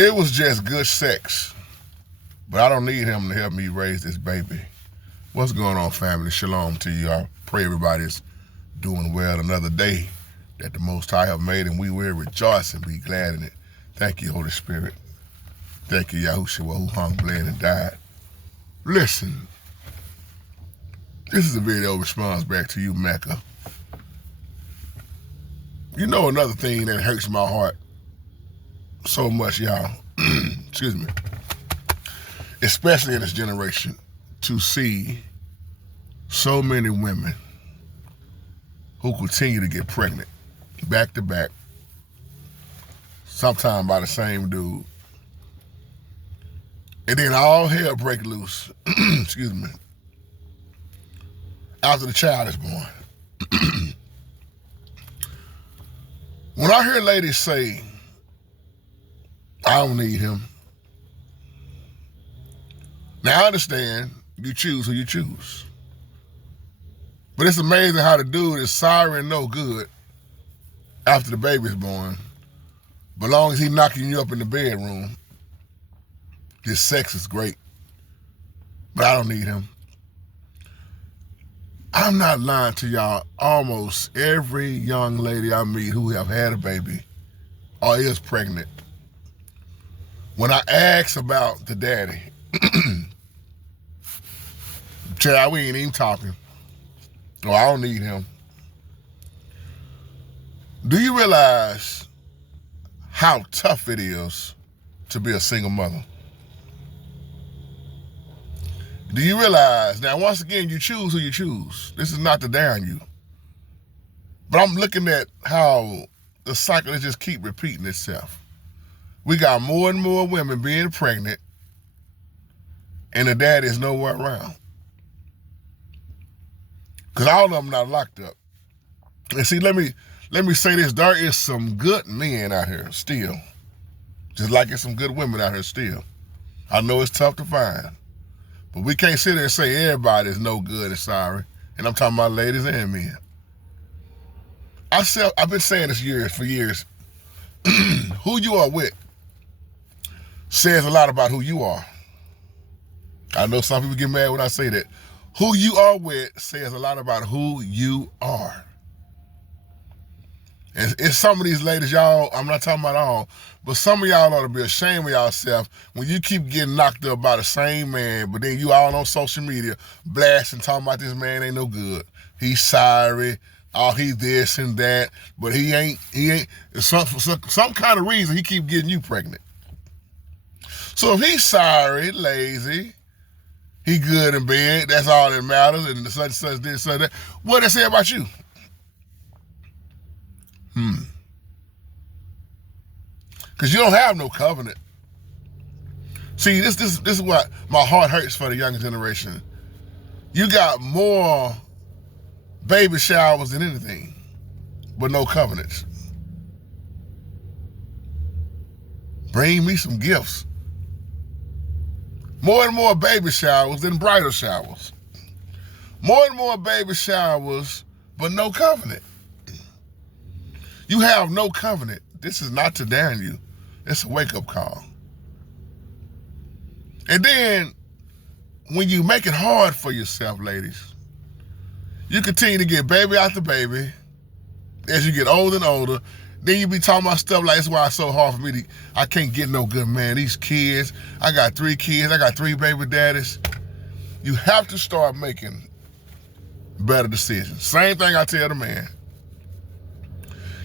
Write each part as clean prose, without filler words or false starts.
It was just good sex, but I don't need him to help me raise this baby. What's going on, family? Shalom to you. I pray everybody's doing well. Another day that the Most High have made, and we will rejoice and be glad in it. Thank you, Holy Spirit. Thank you, Yahushua, who hung, bled, and died. Listen, this is a video response back to you, Mecca. You know another thing that hurts my heart so much, y'all, excuse me, especially in this generation, to see so many women who continue to get pregnant back to back, sometimes by the same dude. And then all hell break loose, excuse me, after the child is born. When I hear ladies say, I don't need him. Now I understand you choose who you choose. But it's amazing how the dude is sorry and no good after the baby's born. But long as he's knocking you up in the bedroom, his sex is great. But I don't need him. I'm not lying to y'all. Almost every young lady I meet who have had a baby or is pregnant, when I ask about the daddy, child, we ain't even talking. Oh, I don't need him. Do you realize how tough it is to be a single mother? Do you realize, now once again, you choose who you choose. This is not to down you. But I'm looking at how the cycle is just keep repeating itself. We got more and more women being pregnant and the daddy is nowhere around. Because all of them not locked up. And see, let me say this, there is some good men out here still. Just like there's some good women out here still. I know it's tough to find. But we can't sit there and say everybody is no good and sorry. And I'm talking about ladies and men. I've been saying this for years. Who you are with says a lot about who you are. I know some people get mad when I say that. Who you are with says a lot about who you are. And it's some of these ladies, y'all, I'm not talking about all, but some of y'all ought to be ashamed of yourself when you keep getting knocked up by the same man, but then you all on social media blasting, talking about this man ain't no good. He's sorry, oh, he this and that, but he ain't, some kind of reason he keep getting you pregnant. So if he's sorry, lazy, he good in bed, that's all that matters, and such, this, such, that, what they say about you? Because you don't have no covenant. See, this is what my heart hurts for the younger generation. You got more baby showers than anything, but no covenants. Bring me some gifts. More and more baby showers than bridal showers. More and more baby showers, but no covenant. You have no covenant. This is not to down you. It's a wake-up call. And then, when you make it hard for yourself, ladies, you continue to get baby after baby as you get older and older. Then you be talking about stuff like, that's why it's so hard for me I can't get no good man. These kids, I got 3 kids, I got 3 baby daddies. You have to start making better decisions. Same thing I tell the man.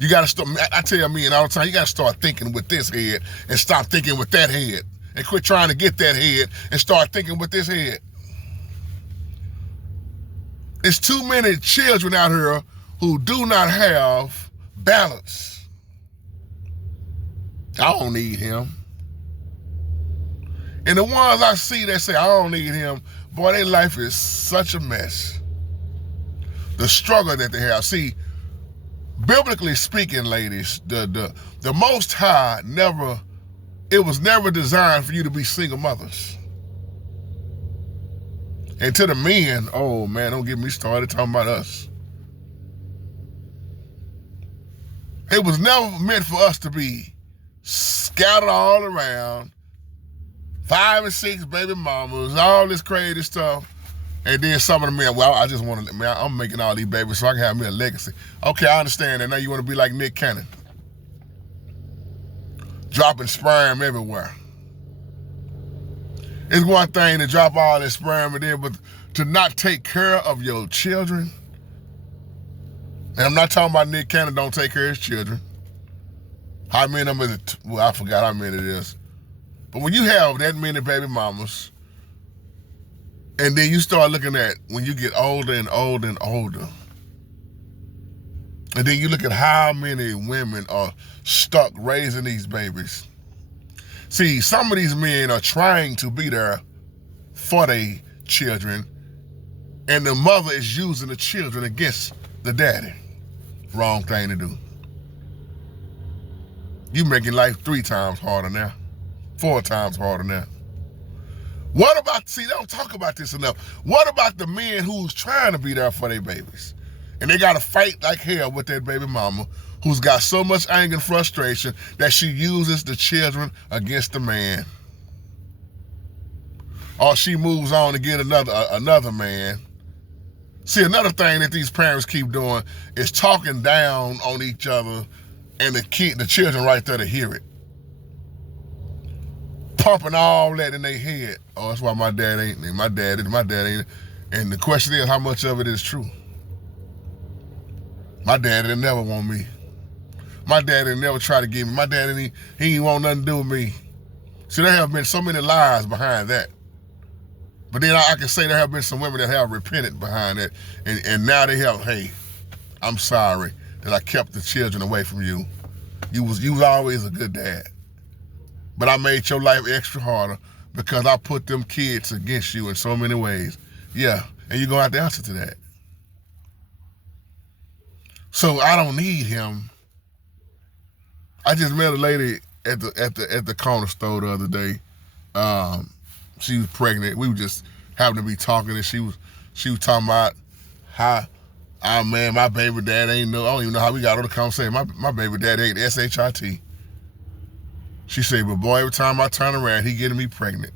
You gotta start, I tell men all the time, you gotta start thinking with this head and stop thinking with that head. And quit trying to get that head and start thinking with this head. There's too many children out here who do not have balance. I don't need him. And the ones I see that say, I don't need him, boy, their life is such a mess. The struggle that they have. See, biblically speaking, ladies, the Most High it was never designed for you to be single mothers. And to the men, oh man, don't get me started talking about us. It was never meant for us to be scattered all around, 5 and 6 baby mamas, all this crazy stuff. And then some of the men, well, I just want to, man, I'm making all these babies so I can have me a legacy. Okay, I understand that. Now you want to be like Nick Cannon. Dropping sperm everywhere. It's one thing to drop all that sperm in there, but to not take care of your children. And I'm not talking about Nick Cannon don't take care of his children. How many of them is it? Well, I forgot how many it is. But when you have that many baby mamas, and then you start looking at when you get older and older and older, and then you look at how many women are stuck raising these babies. See, some of these men are trying to be there for their children, and the mother is using the children against the daddy. Wrong thing to do. You making life 3 times harder now, 4 times harder now. What about, see, they don't talk about this enough. What about the men who's trying to be there for their babies? And they got to fight like hell with that baby mama who's got so much anger and frustration that she uses the children against the man. Or she moves on to get another man. See, another thing that these parents keep doing is talking down on each other, and the children right there to hear it. Pumping all that in their head. Oh, that's why my dad ain't. My dad ain't. And the question is, how much of it is true? My dad didn't never want me. My dad didn't never try to get me. My dad he ain't want nothing to do with me. See, there have been so many lies behind that. But then I can say there have been some women that have repented behind that, and now they have, hey, I'm sorry that I kept the children away from you. You was always a good dad. But I made your life extra harder because I put them kids against you in so many ways. Yeah, and you're gonna have to answer to that. So I don't need him. I just met a lady at the corner store the other day. She was pregnant. We were just happened to be talking, and she was talking about how, oh man, my baby dad ain't know. I don't even know how we got on the conversation. My baby dad ain't SHIT. She said, but boy, every time I turn around, he getting me pregnant.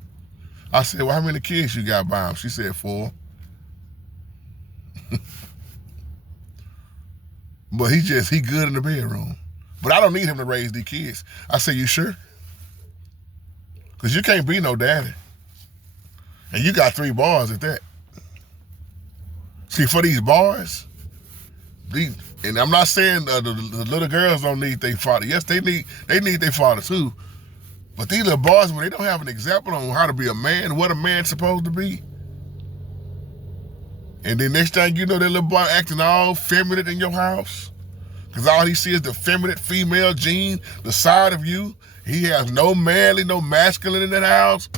I said, well, how many kids you got by him? She said 4. But he good in the bedroom. But I don't need him to raise these kids. I said, you sure? Because you can't be no daddy. And you got 3 boys at that. See, for these boys, and I'm not saying the little girls don't need their father. Yes, they need their father too. But these little boys, when they don't have an example on how to be a man, what a man's supposed to be. And then next thing you know, that little boy acting all feminine in your house. Because all he sees is the feminine female gene, the side of you. He has no manly, no masculine in that house.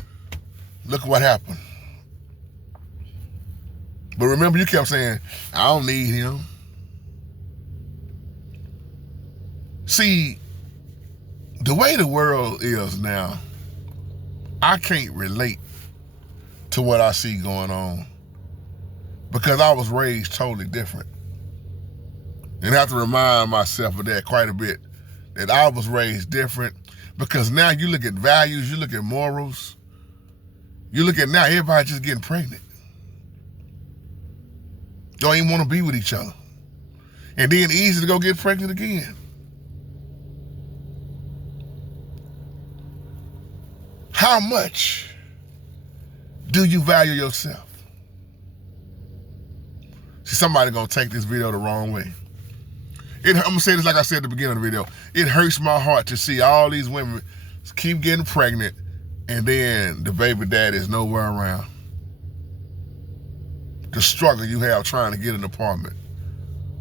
Look what happened. But remember, you kept saying, I don't need him. See, the way the world is now, I can't relate to what I see going on because I was raised totally different. And I have to remind myself of that quite a bit, that I was raised different because now you look at values, you look at morals, you look at now everybody just getting pregnant. Don't even want to be with each other. And then easy to go get pregnant again. How much do you value yourself? See, somebody gonna take this video the wrong way. I'm gonna say this like I said at the beginning of the video. It hurts my heart to see all these women keep getting pregnant and then the baby daddy is nowhere around. The struggle you have trying to get an apartment.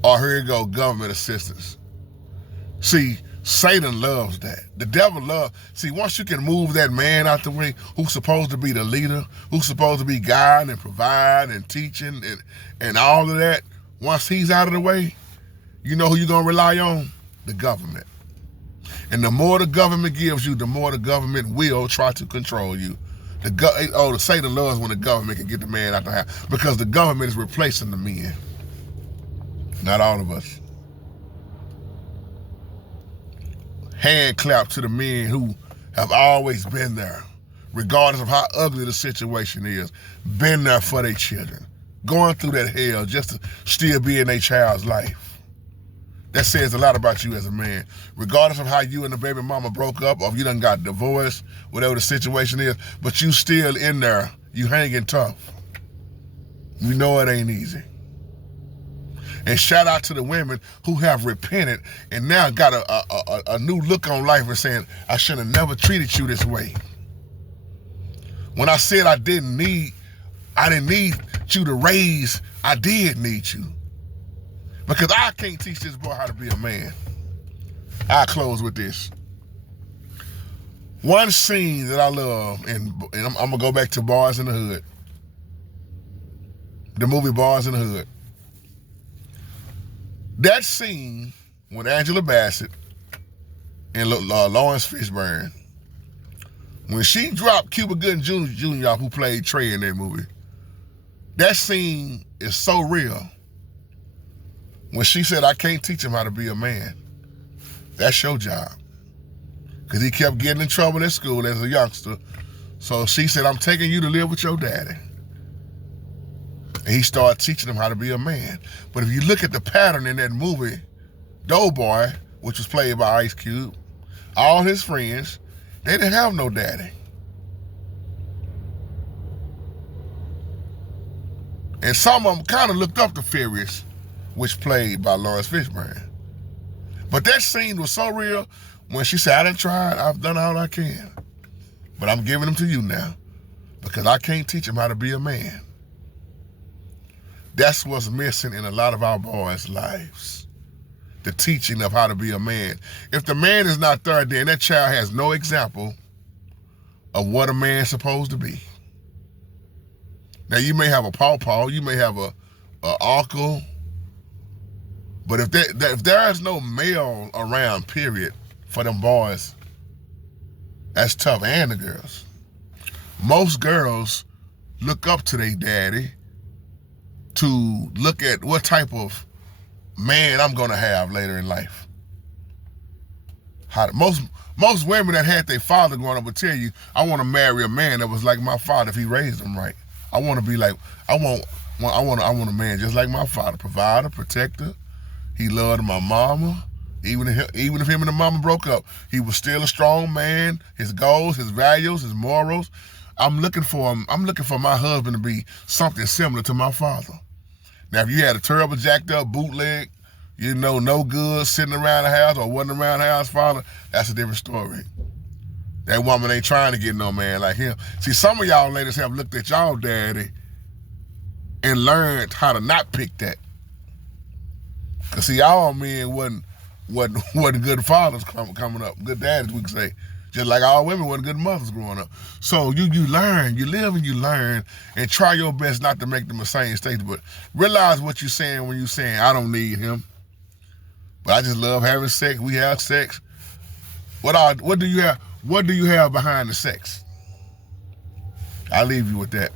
Or here you go, government assistance. See, Satan loves that. The devil loves, see, once you can move that man out the way who's supposed to be the leader, who's supposed to be guiding and providing and teaching and all of that, once he's out of the way, you know who you're going to rely on? The government. And the more the government gives you, the more the government will try to control you. The Satan loves when the government can get the man out the house because the government is replacing the men. Not all of us. hand clap to the men who have always been there, regardless of how ugly the situation is, been there for their children, going through that hell just to still be in their child's life. That says a lot about you as a man. Regardless of how you and the baby mama broke up, or if you done got divorced, whatever the situation is, but you still in there, you hanging tough. You know it ain't easy. And shout out to the women who have repented and now got a new look on life and saying, I should have never treated you this way. When I said I didn't need you to raise, I did need you. Because I can't teach this boy how to be a man. I'll close with this. One scene that I love, and I'm going to go back to Boys in the Hood. The movie Boys in the Hood. That scene with Angela Bassett and Lawrence Fishburne, when she dropped Cuba Gooding Jr. off, who played Trey in that movie, that scene is so real. When she said, I can't teach him how to be a man, that's your job. Because he kept getting in trouble at school as a youngster. So she said, I'm taking you to live with your daddy. And he started teaching him how to be a man. But if you look at the pattern in that movie, Doughboy, which was played by Ice Cube, all his friends, they didn't have no daddy. And some of them kind of looked up to Furious, which played by Lawrence Fishburne. But that scene was so real when she said, I done tried, I've done all I can. But I'm giving them to you now because I can't teach him how to be a man. That's what's missing in a lot of our boys' lives. The teaching of how to be a man. If the man is not there, then that child has no example of what a man's supposed to be. Now, you may have a pawpaw, you may have a uncle, but if there is no male around, period, for them boys, that's tough, and the girls. Most girls look up to their daddy to look at what type of man I'm gonna have later in life. Most women that had their father growing up would tell you, I want to marry a man that was like my father if he raised them right. I want to be like, I want a man just like my father, provider, protector. He loved my mama. Even if him and the mama broke up, he was still a strong man. His goals, his values, his morals. I'm looking for my husband to be something similar to my father. Now, if you had a terrible, jacked up, bootleg, no good, sitting around the house or wasn't around the house father, that's a different story. That woman ain't trying to get no man like him. See, some of y'all ladies have looked at y'all daddy and learned how to not pick that. Cause see, all men wasn't good fathers coming up, good daddies we could say. Just like all women wasn't good mothers growing up. So you learn, you live and you learn, and try your best not to make them the same mistakes, but realize what you're saying when you're saying, I don't need him, but I just love having sex, we have sex. What do you have behind the sex? I'll leave you with that.